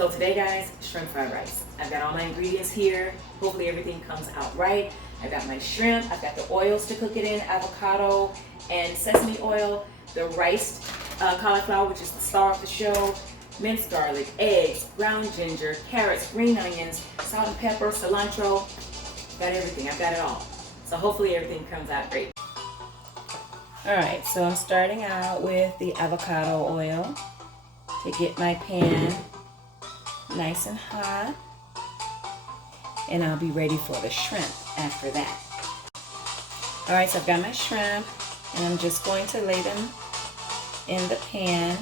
So today, guys, shrimp fried rice. I've got all my ingredients here. Hopefully everything comes out right. I've got my shrimp, I've got the oils to cook it in, avocado and sesame oil, the riced cauliflower, which is the star of the show, minced garlic, eggs, ground ginger, carrots, green onions, salt and pepper, cilantro. Got everything, I've got it all. So hopefully everything comes out great. Alright, so I'm starting out with the avocado oil to get my pan nice and hot, and I'll be ready for the shrimp after that. Alright, so I've got my shrimp and I'm just going to lay them in the pan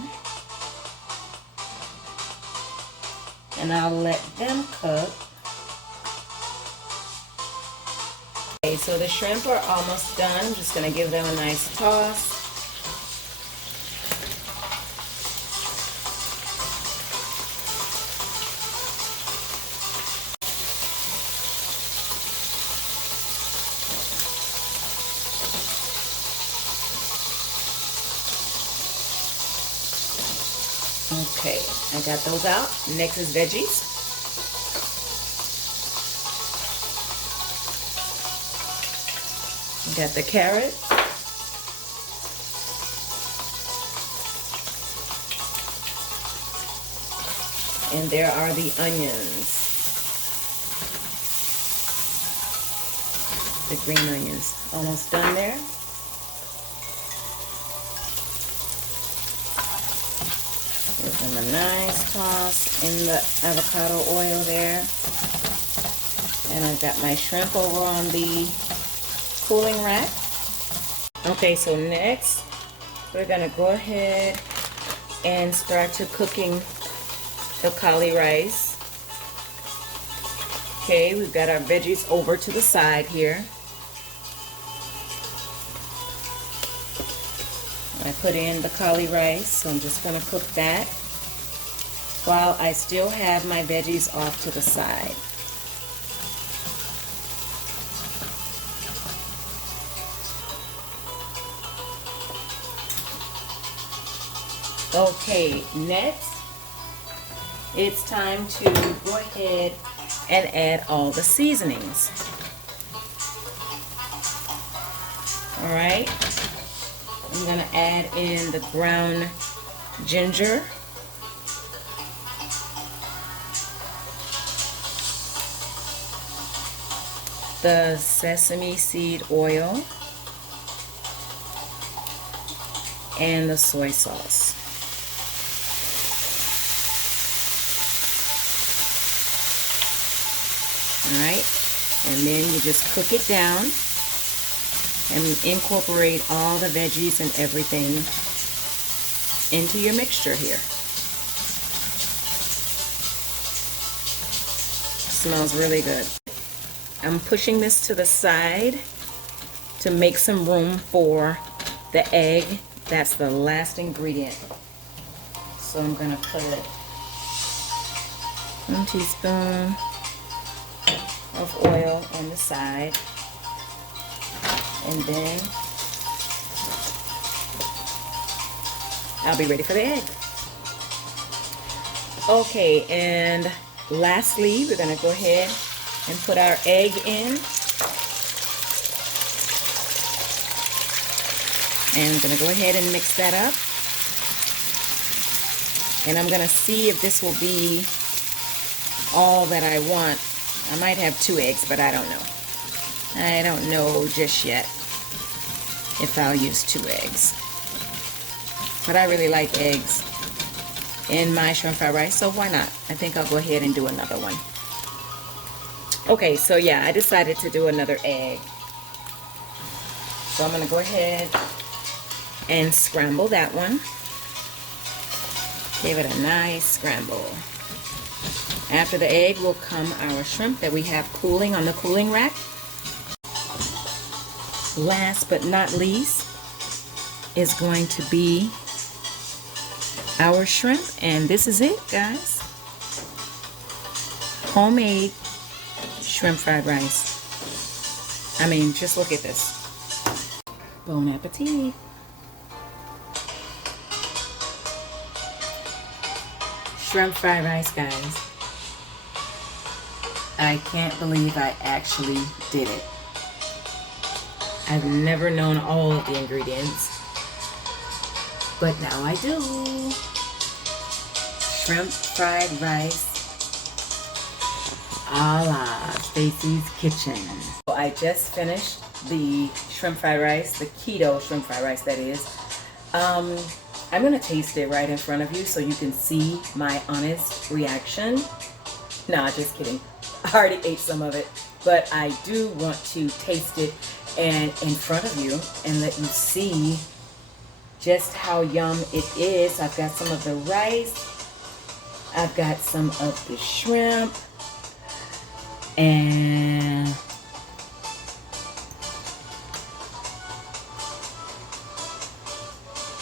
and I'll let them cook. Okay, so the shrimp are almost done. I'm just going to give them a nice toss. Okay, I got those out. Next is veggies. Got the carrot. And there are the onions. The green onions. Almost done there. Give them a nice toss in the avocado oil there. And I've got my shrimp over on the cooling rack. Okay, so next we're gonna go ahead and start to cooking the cauliflower rice. Okay, we've got our veggies over to the side here. I put in the cauliflower rice, so I'm just gonna cook that while I still have my veggies off to the side. Okay, next it's time to go ahead and add all the seasonings. All right, I'm gonna add in the ground ginger, the sesame seed oil, and the soy sauce. Alright, and then you just cook it down and incorporate all the veggies and everything into your mixture here. Smells really good. I'm pushing this to the side to make some room for the egg. That's the last ingredient. So I'm going to put 1 teaspoon of oil on the side, and then I'll be ready for the egg. Okay, and lastly we're going to go ahead and put our egg in, and I'm going to go ahead and mix that up, and I'm going to see if this will be all that I want. I might have 2 eggs, but I don't know. I don't know just yet if I'll use 2 eggs. But I really like eggs in my shrimp fried rice, so why not? I think I'll go ahead and do another one. Okay, so yeah, I decided to do another egg. So I'm going to go ahead and scramble that one. Give it a nice scramble. After the egg will come our shrimp that we have cooling on the cooling rack. Last but not least is going to be our shrimp, and this is it, guys. Homemade shrimp fried rice. I mean, just look at this. Bon appetit. shrimp fried rice, guys. I can't believe I actually did it. I've never known all of the ingredients, but now I do. Shrimp fried rice a la Stacy's Kitchen. So I just finished the shrimp fried rice, the keto shrimp fried rice that is. I'm gonna taste it right in front of you so you can see my honest reaction. Nah, just kidding. I already ate some of it, but I do want to taste it and in front of you and let you see just how yum it is. I've got some of the rice, I've got some of the shrimp, and